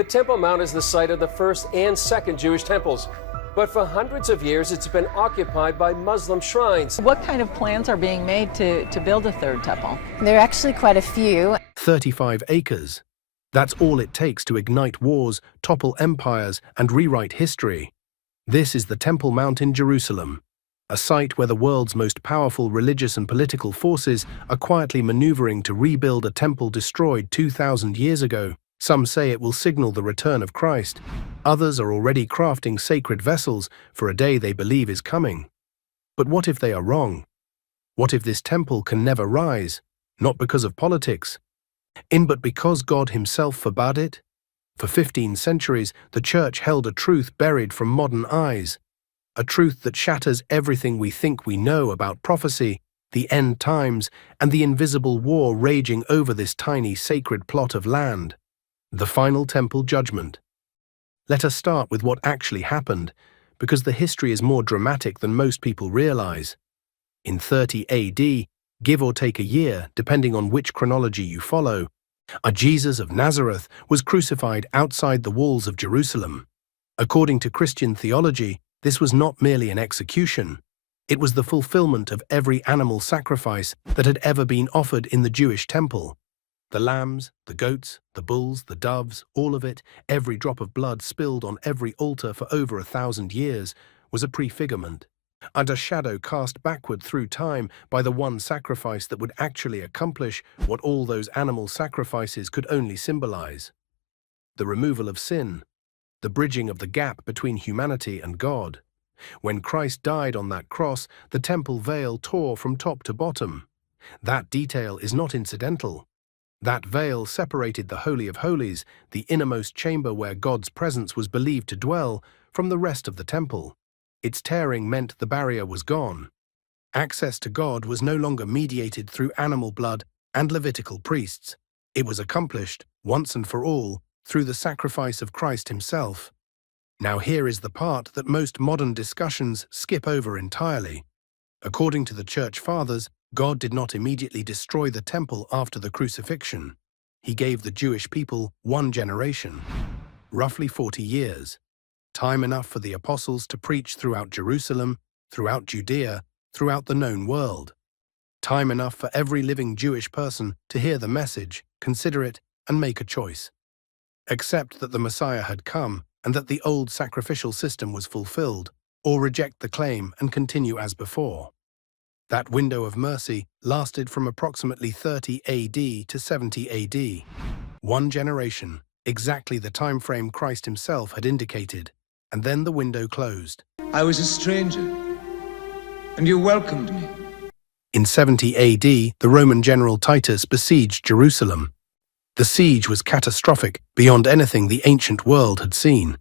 The Temple Mount is the site of the first and second Jewish temples. But for hundreds of years, it's been occupied by Muslim shrines. What kind of plans are being made to build a third temple? There are actually quite a few. 35 acres. That's all it takes to ignite wars, topple empires, and rewrite history. This is the Temple Mount in Jerusalem, a site where the world's most powerful religious and political forces are quietly maneuvering to rebuild a temple destroyed 2,000 years ago. Some say it will signal the return of Christ. Others are already crafting sacred vessels for a day they believe is coming. But what if they are wrong? What if this temple can never rise, not because of politics, but because God himself forbade it? For 15 centuries, the Church held a truth buried from modern eyes, a truth that shatters everything we think we know about prophecy, the end times, and the invisible war raging over this tiny sacred plot of land. The final temple judgment. Let us start with what actually happened, because the history is more dramatic than most people realize. In 30 AD, give or take a year, depending on which chronology you follow, a Jesus of Nazareth was crucified outside the walls of Jerusalem. According to Christian theology, this was not merely an execution. It was the fulfillment of every animal sacrifice that had ever been offered in the Jewish temple. The lambs, the goats, the bulls, the doves, all of it, every drop of blood spilled on every altar for over 1,000 years, was a prefigurement, and a shadow cast backward through time by the one sacrifice that would actually accomplish what all those animal sacrifices could only symbolize: the removal of sin, the bridging of the gap between humanity and God. When Christ died on that cross, the temple veil tore from top to bottom. That detail is not incidental. That veil separated the Holy of Holies, the innermost chamber where God's presence was believed to dwell, from the rest of the temple. Its tearing meant the barrier was gone. Access to God was no longer mediated through animal blood and Levitical priests. It was accomplished, once and for all, through the sacrifice of Christ himself. Now here is the part that most modern discussions skip over entirely. According to the Church Fathers, God did not immediately destroy the temple after the crucifixion. He gave the Jewish people one generation, roughly 40 years, time enough for the apostles to preach throughout Jerusalem, throughout Judea, throughout the known world. Time enough for every living Jewish person to hear the message, consider it, and make a choice. Accept that the Messiah had come and that the old sacrificial system was fulfilled, or reject the claim and continue as before. That window of mercy lasted from approximately 30 AD to 70 AD. One generation, exactly the time frame Christ himself had indicated, and then the window closed. I was a stranger, and you welcomed me. In 70 AD, the Roman general Titus besieged Jerusalem. The siege was catastrophic beyond anything the ancient world had seen.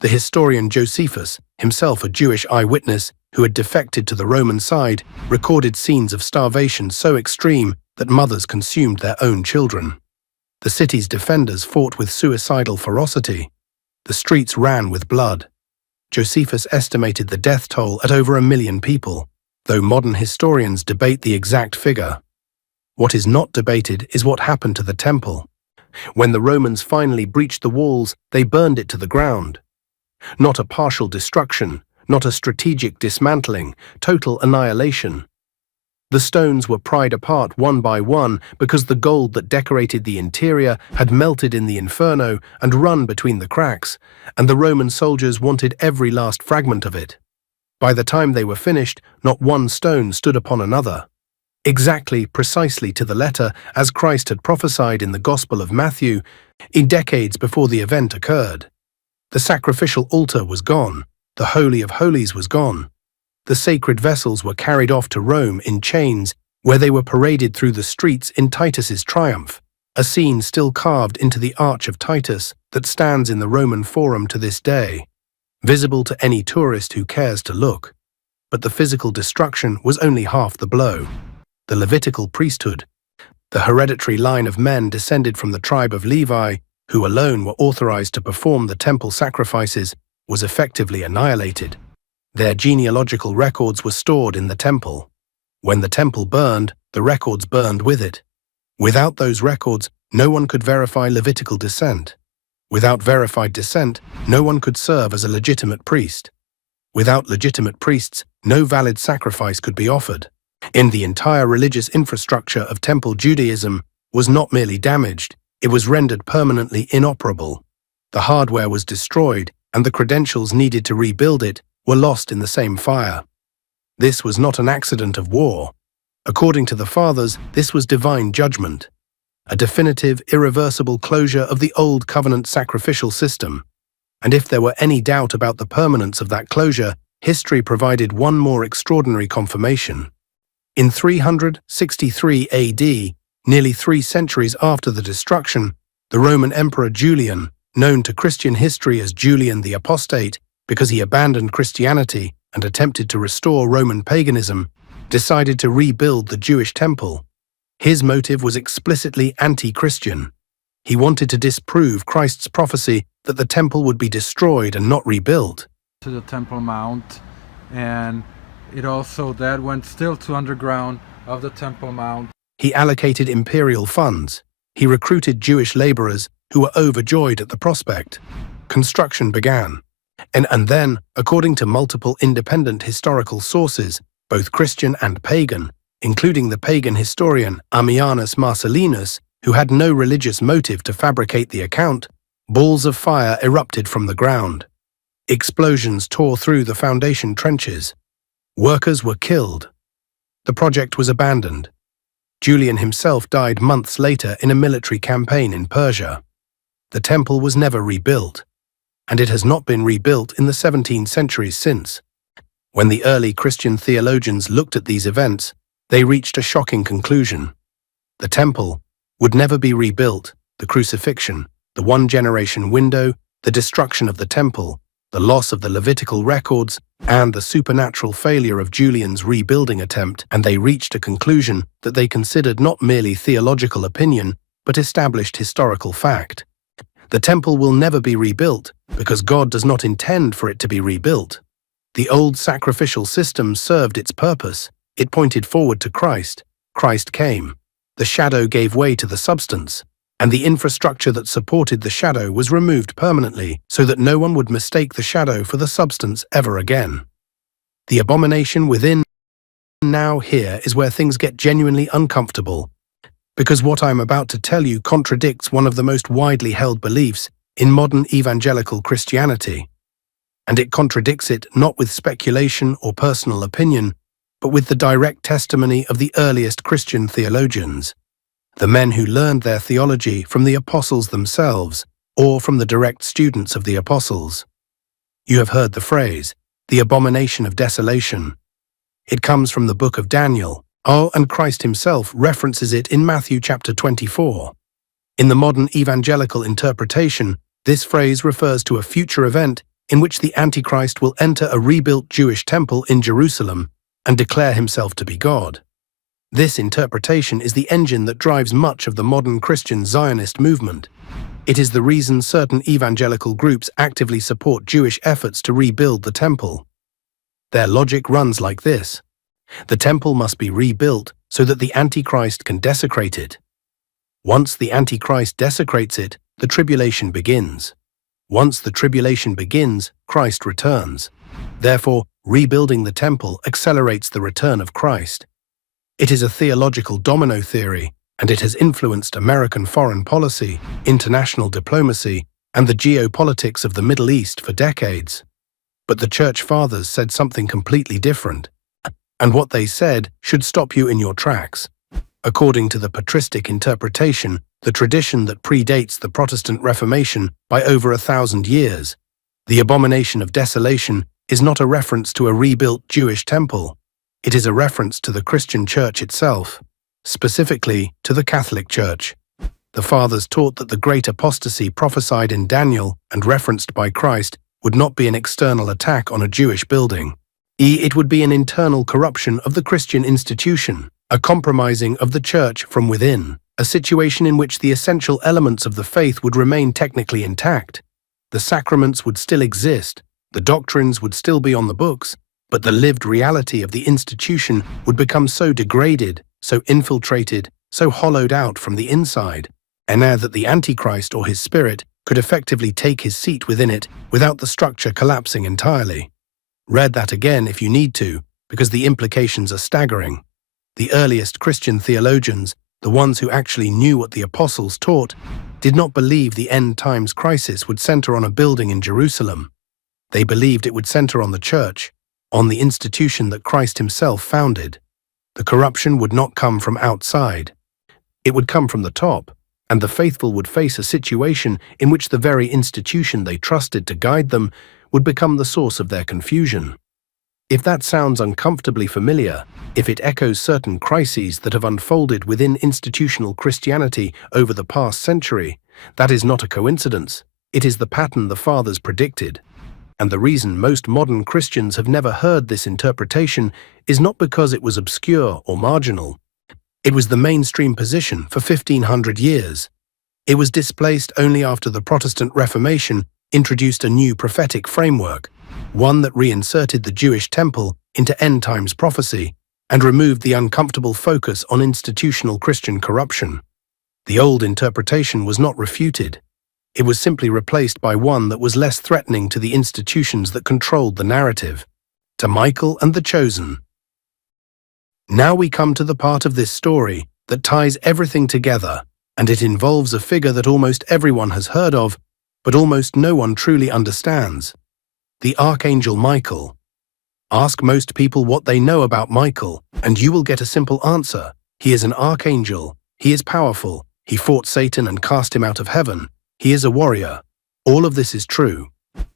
The historian Josephus, himself a Jewish eyewitness who had defected to the Roman side, recorded scenes of starvation so extreme that mothers consumed their own children. The city's defenders fought with suicidal ferocity. The streets ran with blood. Josephus estimated the death toll at over 1 million people, though modern historians debate the exact figure. What is not debated is what happened to the temple. When the Romans finally breached the walls, they burned it to the ground. Not a partial destruction, not a strategic dismantling, total annihilation. The stones were pried apart one by one because the gold that decorated the interior had melted in the inferno and run between the cracks, and the Roman soldiers wanted every last fragment of it. By the time they were finished, not one stone stood upon another. Precisely to the letter, as Christ had prophesied in the Gospel of Matthew, in decades before the event occurred. The sacrificial altar was gone. The Holy of Holies was gone. The sacred vessels were carried off to Rome in chains, where they were paraded through the streets in Titus's triumph, a scene still carved into the Arch of Titus that stands in the Roman Forum to this day, visible to any tourist who cares to look. But the physical destruction was only half the blow. The Levitical priesthood, the hereditary line of men descended from the tribe of Levi, who alone were authorized to perform the temple sacrifices, was effectively annihilated. Their genealogical records were stored in the temple. When the temple burned, the records burned with it. Without those records, no one could verify Levitical descent. Without verified descent, no one could serve as a legitimate priest. Without legitimate priests, no valid sacrifice could be offered. The entire religious infrastructure of Temple Judaism was not merely damaged, it was rendered permanently inoperable. The hardware was destroyed, and the credentials needed to rebuild it were lost in the same fire. This was not an accident of war. According to the Fathers, this was divine judgment, a definitive, irreversible closure of the old covenant sacrificial system. And if there were any doubt about the permanence of that closure, history provided one more extraordinary confirmation. In 363 AD, nearly 3 centuries after the destruction, the Roman Emperor Julian, known to Christian history as Julian the Apostate because he abandoned Christianity and attempted to restore Roman paganism, decided to rebuild the Jewish temple. His motive was explicitly anti-Christian. He wanted to disprove Christ's prophecy that the temple would be destroyed and not rebuilt. To the Temple Mount, and it also that went still to underground of the Temple Mount. He allocated imperial funds. He recruited Jewish laborers who were overjoyed at the prospect. Construction began. And then, according to multiple independent historical sources, both Christian and pagan, including the pagan historian Ammianus Marcellinus, who had no religious motive to fabricate the account, balls of fire erupted from the ground. Explosions tore through the foundation trenches. Workers were killed. The project was abandoned. Julian himself died months later in a military campaign in Persia. The temple was never rebuilt, and it has not been rebuilt in the 17th century since. When the early Christian theologians looked at these events, they reached a shocking conclusion. The temple would never be rebuilt. The crucifixion, the one-generation window, the destruction of the temple, the loss of the Levitical records, and the supernatural failure of Julian's rebuilding attempt, and they reached a conclusion that they considered not merely theological opinion, but established historical fact. The temple will never be rebuilt because God does not intend for it to be rebuilt. The old sacrificial system served its purpose. It pointed forward to Christ. Christ came. The shadow gave way to the substance, and the infrastructure that supported the shadow was removed permanently so that no one would mistake the shadow for the substance ever again. The abomination within now here is where things get genuinely uncomfortable, because what I'm about to tell you contradicts one of the most widely held beliefs in modern evangelical Christianity. And it contradicts it not with speculation or personal opinion, but with the direct testimony of the earliest Christian theologians, the men who learned their theology from the apostles themselves or from the direct students of the apostles. You have heard the phrase, the abomination of desolation. It comes from the book of Daniel. And Christ himself references it in Matthew chapter 24. In the modern evangelical interpretation, this phrase refers to a future event in which the Antichrist will enter a rebuilt Jewish temple in Jerusalem and declare himself to be God. This interpretation is the engine that drives much of the modern Christian Zionist movement. It is the reason certain evangelical groups actively support Jewish efforts to rebuild the temple. Their logic runs like this. The temple must be rebuilt so that the Antichrist can desecrate it. Once the Antichrist desecrates it, the tribulation begins. Once the tribulation begins, Christ returns. Therefore, rebuilding the temple accelerates the return of Christ. It is a theological domino theory, and it has influenced American foreign policy, international diplomacy, and the geopolitics of the Middle East for decades. But the Church Fathers said something completely different. And what they said should stop you in your tracks. According to the patristic interpretation, the tradition that predates the Protestant Reformation by over 1,000 years, the abomination of desolation is not a reference to a rebuilt Jewish temple. It is a reference to the Christian Church itself, specifically to the Catholic Church. The Fathers taught that the great apostasy prophesied in Daniel and referenced by Christ would not be an external attack on a Jewish building. It would be an internal corruption of the Christian institution, a compromising of the church from within, a situation in which the essential elements of the faith would remain technically intact. The sacraments would still exist, the doctrines would still be on the books, but the lived reality of the institution would become so degraded, so infiltrated, so hollowed out from the inside, and now that the Antichrist or his spirit could effectively take his seat within it without the structure collapsing entirely. Read that again if you need to, because the implications are staggering. The earliest Christian theologians, the ones who actually knew what the apostles taught, did not believe the end times crisis would center on a building in Jerusalem. They believed it would center on the church, on the institution that Christ himself founded. The corruption would not come from outside. It would come from the top, and the faithful would face a situation in which the very institution they trusted to guide them would become the source of their confusion. If that sounds uncomfortably familiar, if it echoes certain crises that have unfolded within institutional Christianity over the past century, that is not a coincidence. It is the pattern the fathers predicted. And the reason most modern Christians have never heard this interpretation is not because it was obscure or marginal. It was the mainstream position for 1500 years. It was displaced only after the Protestant Reformation introduced a new prophetic framework, one that reinserted the Jewish temple into end times prophecy and removed the uncomfortable focus on institutional Christian corruption. The old interpretation was not refuted. It was simply replaced by one that was less threatening to the institutions that controlled the narrative, to Michael and the Chosen. Now we come to the part of this story that ties everything together, and it involves a figure that almost everyone has heard of, but almost no one truly understands: the Archangel Michael. Ask most people what they know about Michael, and you will get a simple answer. He is an archangel. He is powerful. He fought Satan and cast him out of heaven. He is a warrior. All of this is true,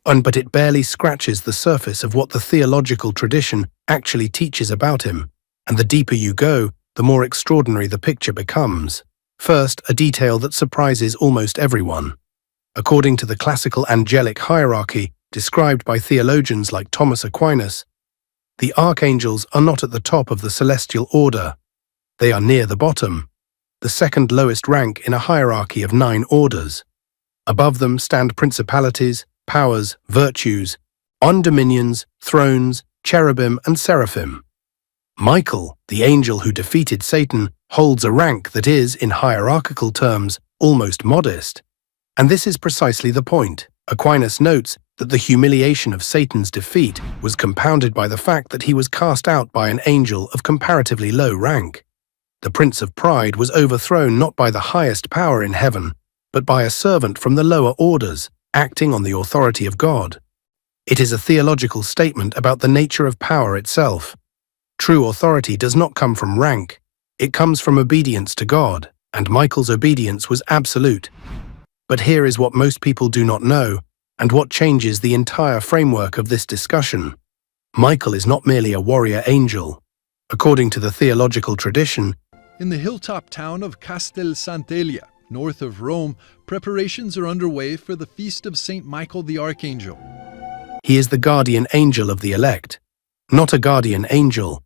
but it barely scratches the surface of what the theological tradition actually teaches about him. And the deeper you go, the more extraordinary the picture becomes. First, a detail that surprises almost everyone. According to the classical angelic hierarchy described by theologians like Thomas Aquinas, the archangels are not at the top of the celestial order. They are near the bottom, the second lowest rank in a hierarchy of 9 orders. Above them stand principalities, powers, virtues, on dominions, thrones, cherubim, and seraphim. Michael, the angel who defeated Satan, holds a rank that is, in hierarchical terms, almost modest. And this is precisely the point. Aquinas notes that the humiliation of Satan's defeat was compounded by the fact that he was cast out by an angel of comparatively low rank. The Prince of Pride was overthrown not by the highest power in heaven, but by a servant from the lower orders, acting on the authority of God. It is a theological statement about the nature of power itself. True authority does not come from rank. It comes from obedience to God, and Michael's obedience was absolute. But here is what most people do not know, and what changes the entire framework of this discussion. Michael is not merely a warrior angel. According to the theological tradition, in the hilltop town of Castel Sant'Elia, north of Rome, preparations are underway for the feast of St. Michael the Archangel. He is the guardian angel of the elect. Not a guardian angel,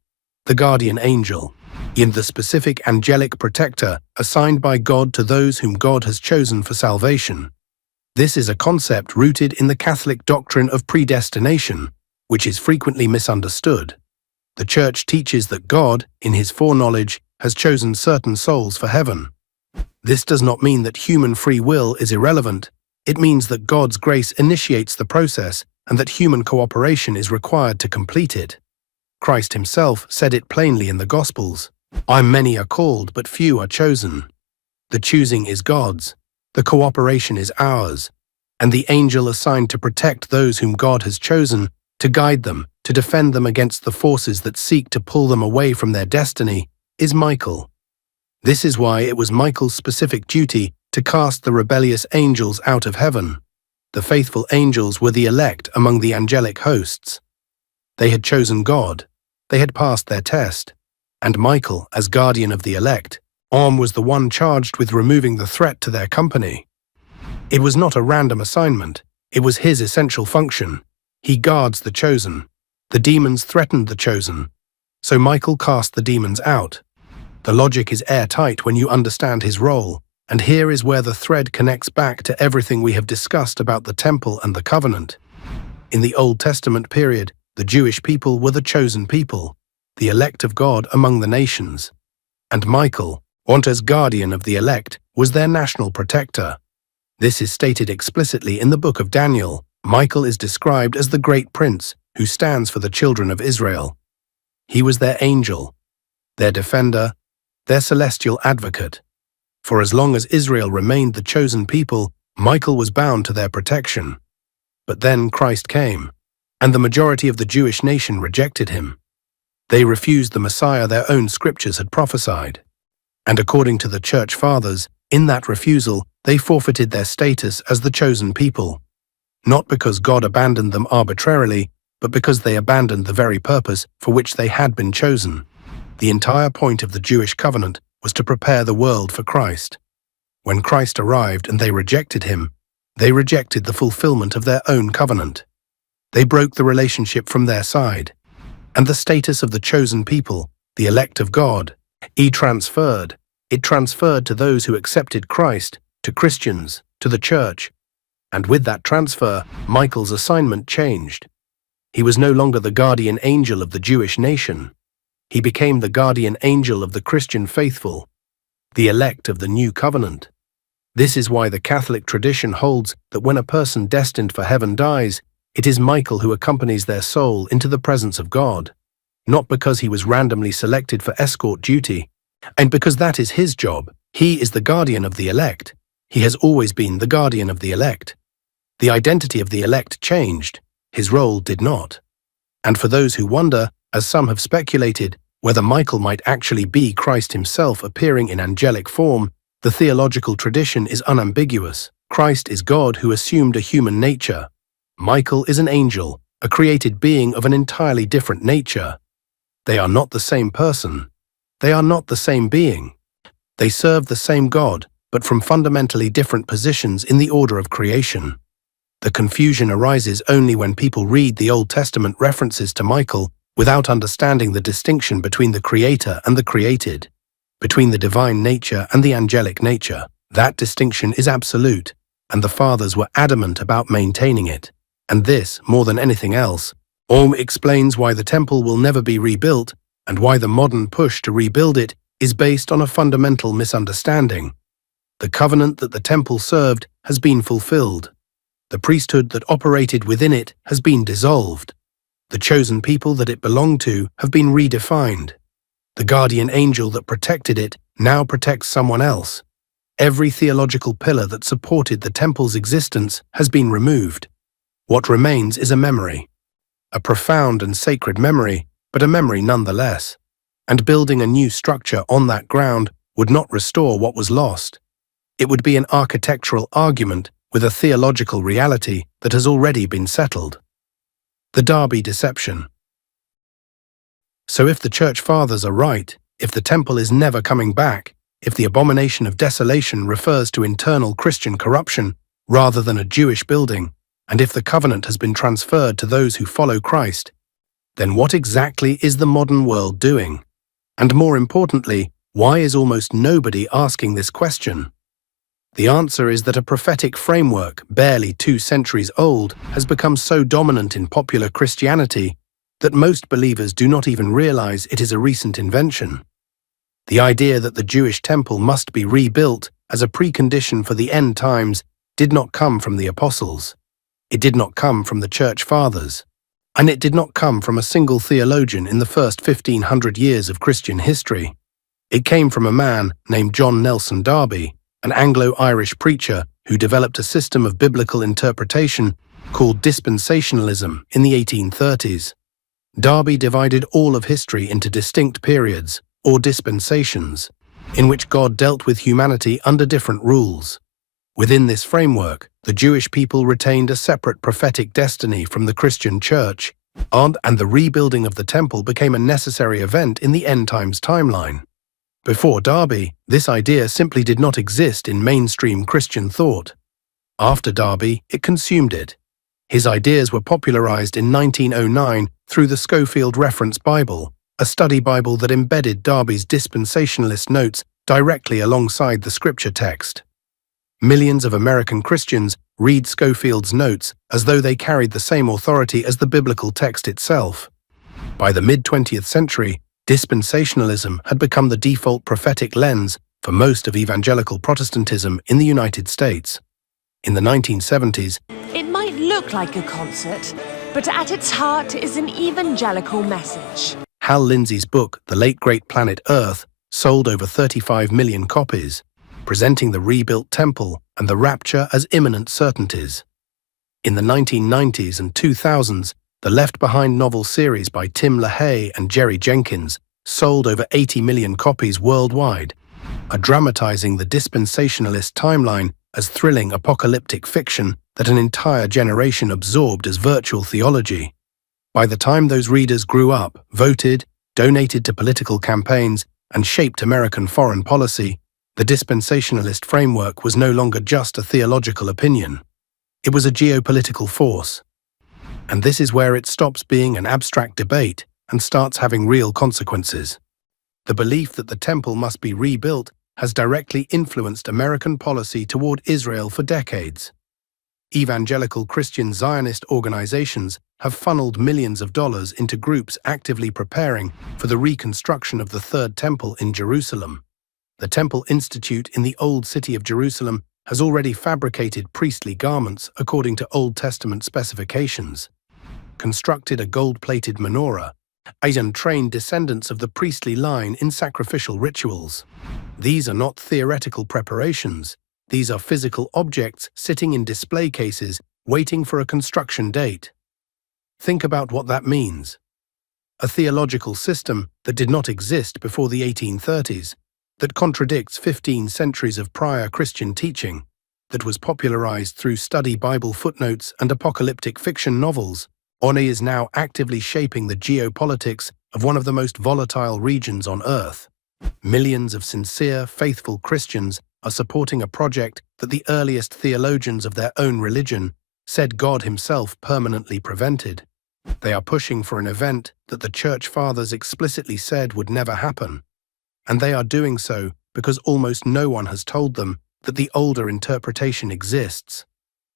the guardian angel, in the specific angelic protector assigned by God to those whom God has chosen for salvation. This is a concept rooted in the Catholic doctrine of predestination, which is frequently misunderstood. The Church teaches that God, in his foreknowledge, has chosen certain souls for heaven. This does not mean that human free will is irrelevant. It means that God's grace initiates the process and that human cooperation is required to complete it. Christ himself said it plainly in the Gospels. Many are called, but few are chosen. The choosing is God's. The cooperation is ours. And the angel assigned to protect those whom God has chosen, to guide them, to defend them against the forces that seek to pull them away from their destiny, is Michael. This is why it was Michael's specific duty to cast the rebellious angels out of heaven. The faithful angels were the elect among the angelic hosts. They had chosen God. They had passed their test. And Michael, as guardian of the elect, was the one charged with removing the threat to their company. It was not a random assignment. It was his essential function. He guards the chosen. The demons threatened the chosen. So Michael cast the demons out. The logic is airtight when you understand his role, and here is where the thread connects back to everything we have discussed about the temple and the covenant. In the Old Testament period, the Jewish people were the chosen people, the elect of God among the nations. And Michael, as guardian of the elect, was their national protector. This is stated explicitly in the book of Daniel. Michael is described as the great prince who stands for the children of Israel. He was their angel, their defender, their celestial advocate. For as long as Israel remained the chosen people, Michael was bound to their protection. But then Christ came, and the majority of the Jewish nation rejected him. They refused the Messiah their own scriptures had prophesied. And according to the church fathers, in that refusal, they forfeited their status as the chosen people. Not because God abandoned them arbitrarily, but because they abandoned the very purpose for which they had been chosen. The entire point of the Jewish covenant was to prepare the world for Christ. When Christ arrived and they rejected him, they rejected the fulfillment of their own covenant. They broke the relationship from their side, and the status of the chosen people, the elect of God, It transferred to those who accepted Christ, to Christians, to the church. And with that transfer, Michael's assignment changed. He was no longer the guardian angel of the Jewish nation. He became the guardian angel of the Christian faithful, the elect of the new covenant. This is why the Catholic tradition holds that when a person destined for heaven dies, it is Michael who accompanies their soul into the presence of God, not because he was randomly selected for escort duty, and because that is his job. He is the guardian of the elect. He has always been the guardian of the elect. The identity of the elect changed. His role did not. And for those who wonder, as some have speculated, whether Michael might actually be Christ himself appearing in angelic form, the theological tradition is unambiguous. Christ is God who assumed a human nature. Michael is an angel, a created being of an entirely different nature. They are not the same person. They are not the same being. They serve the same God, but from fundamentally different positions in the order of creation. The confusion arises only when people read the Old Testament references to Michael without understanding the distinction between the creator and the created, between the divine nature and the angelic nature. That distinction is absolute, and the fathers were adamant about maintaining it. And this, more than anything else, explains why the temple will never be rebuilt and why the modern push to rebuild it is based on a fundamental misunderstanding. The covenant that the temple served has been fulfilled. The priesthood that operated within it has been dissolved. The chosen people that it belonged to have been redefined. The guardian angel that protected it now protects someone else. Every theological pillar that supported the temple's existence has been removed. What remains is a memory. A profound and sacred memory, but a memory nonetheless. And building a new structure on that ground would not restore what was lost. It would be an architectural argument with a theological reality that has already been settled. The Derby deception. So if the church fathers are right, if the temple is never coming back, if the abomination of desolation refers to internal Christian corruption rather than a Jewish building, and if the covenant has been transferred to those who follow Christ, then what exactly is the modern world doing? And more importantly, why is almost nobody asking this question? The answer is that a prophetic framework, barely 2 centuries old, has become so dominant in popular Christianity that most believers do not even realize it is a recent invention. The idea that the Jewish temple must be rebuilt as a precondition for the end times did not come from the apostles. It did not come from the church fathers. And it did not come from a single theologian in the first 1500 years of Christian history. It came from a man named John Nelson Darby, an Anglo-Irish preacher who developed a system of biblical interpretation called dispensationalism in the 1830s. Darby divided all of history into distinct periods, or dispensations, in which God dealt with humanity under different rules. Within this framework, the Jewish people retained a separate prophetic destiny from the Christian church, and the rebuilding of the temple became a necessary event in the end times timeline. Before Darby, this idea simply did not exist in mainstream Christian thought. After Darby, it consumed it. His ideas were popularized in 1909 through the Schofield Reference Bible, a study Bible that embedded Darby's dispensationalist notes directly alongside the scripture text. Millions of American Christians read Schofield's notes as though they carried the same authority as the biblical text itself. By the mid-20th century, dispensationalism had become the default prophetic lens for most of evangelical Protestantism in the United States. In the 1970s, It might look like a concert, but at its heart is an evangelical message. Hal Lindsey's book, The Late Great Planet Earth, sold over 35 million copies, presenting the rebuilt temple and the rapture as imminent certainties. In the 1990s and 2000s, the Left Behind novel series by Tim LaHaye and Jerry Jenkins sold over 80 million copies worldwide, dramatizing the dispensationalist timeline as thrilling apocalyptic fiction that an entire generation absorbed as virtual theology. By the time those readers grew up, voted, donated to political campaigns, and shaped American foreign policy, the dispensationalist framework was no longer just a theological opinion. It was a geopolitical force. And this is where it stops being an abstract debate and starts having real consequences. The belief that the temple must be rebuilt has directly influenced American policy toward Israel for decades. Evangelical Christian Zionist organizations have funneled millions of dollars into groups actively preparing for the reconstruction of the Third Temple in Jerusalem. The Temple Institute in the Old City of Jerusalem has already fabricated priestly garments according to Old Testament specifications, constructed a gold-plated menorah, and trained descendants of the priestly line in sacrificial rituals. These are not theoretical preparations. These are physical objects sitting in display cases, waiting for a construction date. Think about what that means. A theological system that did not exist before the 1830s, that contradicts 15 centuries of prior Christian teaching, that was popularized through study Bible footnotes and apocalyptic fiction novels, is now actively shaping the geopolitics of one of the most volatile regions on Earth. Millions of sincere, faithful Christians are supporting a project that the earliest theologians of their own religion said God himself permanently prevented. They are pushing for an event that the Church Fathers explicitly said would never happen. And they are doing so because almost no one has told them that the older interpretation exists,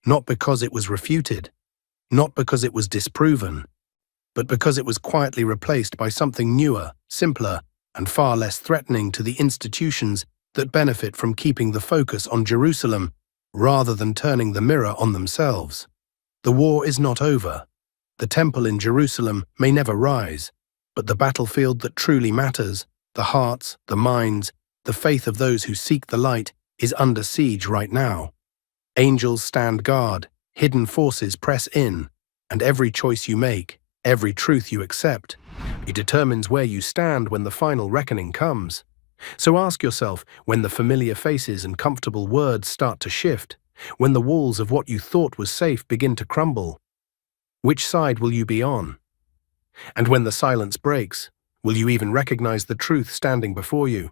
not because it was refuted, not because it was disproven, but because it was quietly replaced by something newer, simpler, and far less threatening to the institutions that benefit from keeping the focus on Jerusalem rather than turning the mirror on themselves. The war is not over. The temple in Jerusalem may never rise, but the battlefield that truly matters, the hearts, the minds, the faith of those who seek the light, is under siege right now. Angels stand guard, hidden forces press in, and every choice you make, every truth you accept, it determines where you stand when the final reckoning comes. So ask yourself, when the familiar faces and comfortable words start to shift, when the walls of what you thought was safe begin to crumble, which side will you be on? And when the silence breaks, will you even recognize the truth standing before you?